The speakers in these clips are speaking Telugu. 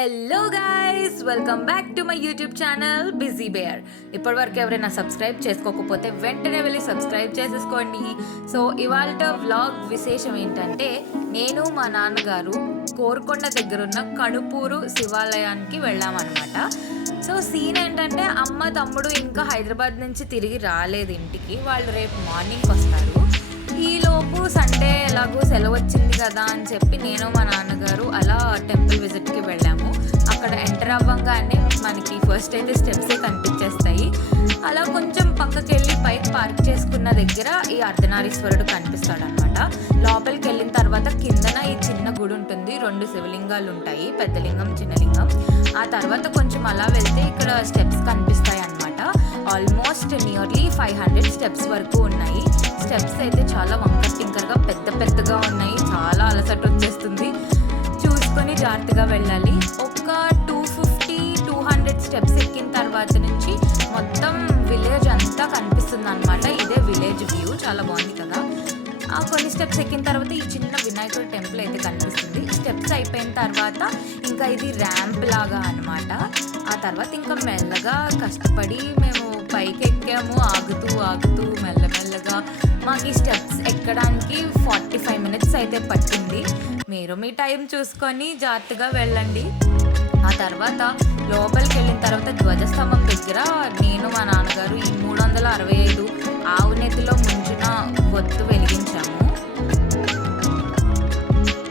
Hello guys, welcome back to my YouTube channel busy bear. ఇప్పటివరకు ఎవరైనా సబ్స్క్రైబ్ చేసుకోకపోతే వెంటనే వెళ్ళి సబ్స్క్రైబ్ చేసేసుకోండి. సో ఇవాళ వ్లాగ్ విశేషం ఏంటంటే, నేను మా నాన్నగారు కోరుకొండ దగ్గరున్న కణుపూరు శివాలయానికి వెళ్ళామన్నమాట. సో సీన్ ఏంటంటే, అమ్మ తమ్ముడు ఇంకా హైదరాబాద్ నుంచి తిరిగి రాలేదు ఇంటికి. వాళ్ళు రేపు మార్నింగ్ వస్తారు. ఈలోపు సండే ఎలాగో సెలవు వచ్చింది కదా అని చెప్పి నేను మా నాన్నగారు అలా టెంపుల్ విజిట్కి వెళ్ళాము. అక్కడ ఎంటర్ అవ్వగానే మనకి ఫస్ట్ అయితే స్టెప్సే కనిపించేస్తాయి. అలా కొంచెం పక్కకి వెళ్ళి పైకి పార్క్ చేసుకున్న దగ్గర ఈ అర్ధనారీశ్వరుడు కనిపిస్తాడనమాట. లోపలికి వెళ్ళిన తర్వాత కిందన ఈ చిన్న గుడి ఉంటుంది. 2 శివలింగాలు ఉంటాయి, పెద్ద లింగం చిన్న లింగం. ఆ తర్వాత కొంచెం అలా వెళ్తే ఇక్కడ స్టెప్స్ కనిపిస్తాయి అనమాట. ఆల్మోస్ట్ నియర్లీ 500 స్టెప్స్ వరకు ఉన్నాయి. స్టెప్స్ అయితే చాలా వంకర్ టింకర్గా పెద్దగా ఉన్నాయి. చాలా అలసట వచ్చేస్తుంది. చూసుకొని జాగ్రత్తగా వెళ్ళాలి. ఒక 250-200 స్టెప్స్ ఎక్కిన తర్వాత నుంచి మొత్తం విలేజ్ అంతా కనిపిస్తుంది అనమాట. ఇదే విలేజ్ వ్యూ, చాలా బాగుంది కదా. ఆ కొన్ని స్టెప్స్ ఎక్కిన తర్వాత ఈ చిన్న వినాయకుడి టెంపుల్ అయితే కనిపిస్తుంది. స్టెప్స్ అయిపోయిన తర్వాత ఇంకా ఇది ర్యాంప్ లాగా అనమాట. ఆ తర్వాత ఇంకా మెల్లగా కష్టపడి మేము పైకి ఎక్కాము. ఆగుతూ మెల్లగా మాకు ఈ స్టెప్స్ ఎక్కడానికి 45 మినిట్స్ అయితే పట్టింది. మీరు మీ టైం చూసుకొని జాగ్రత్తగా వెళ్ళండి. ఆ తర్వాత లోపలికి వెళ్ళిన తర్వాత ధ్వజస్తంభం దగ్గర నేను మా నాన్నగారు ఈ 365 ఆవు నెత్తిలో ముంచిన ఒత్తు వెలిగించాము.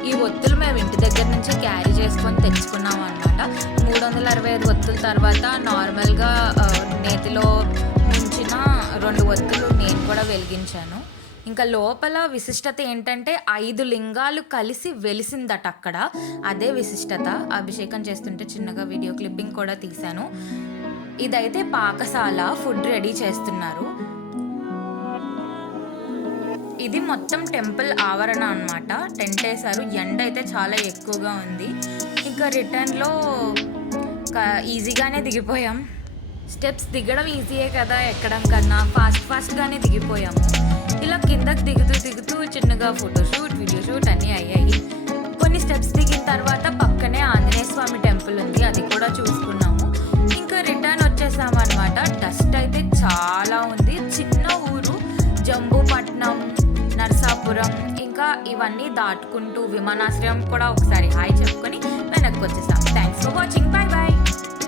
ఈ ఒత్తులు మేము ఇంటి దగ్గర నుంచి క్యారీ చేసుకొని తెచ్చుకున్నాము అనమాట. 365 ఒత్తుల తర్వాత నార్మల్గా నేతిలో ముంచిన 2 ఒత్తులు నేను కూడా వెలిగించాను. ఇంకా లోపల విశిష్టత ఏంటంటే 5 లింగాలు కలిసి వెలిసిందట అక్కడ. అదే విశిష్టత. అభిషేకం చేస్తుంటే చిన్నగా వీడియో క్లిప్పింగ్ కూడా తీశాను. ఇదైతే పాకశాల, ఫుడ్ రెడీ చేస్తున్నారు. ఇది మొత్తం టెంపుల్ ఆవరణ అనమాట. టెంట్ వేశారు. ఎండ అయితే చాలా ఎక్కువగా ఉంది. ఇంకా రిటర్న్లో ఈజీగానే దిగిపోయాం. స్టెప్స్ దిగడం ఈజీయే కదా ఎక్కడం కన్నా. ఫాస్ట్గానే దిగిపోయాము. ఇలా కిందకి దిగుతూ చిన్నగా ఫోటోషూట్, వీడియో షూట్ అన్నీ అయ్యాయి. కొన్ని స్టెప్స్ దిగిన తర్వాత పక్కనే ఆంజనేయ స్వామి టెంపుల్ ఉంది, అది కూడా చూసుకున్నాము. ఇంకా రిటర్న్ వచ్చేసాము అనమాట. డస్ట్ అయితే చాలా ఉంది. చిన్న ఊరు, జంబూపట్నం, నర్సాపురం ఇంకా ఇవన్నీ దాటుకుంటూ విమానాశ్రయం కూడా ఒకసారి హాయ్ చెప్పుకొని వెనక్కి వచ్చేసాం. Thanks for watching. బై.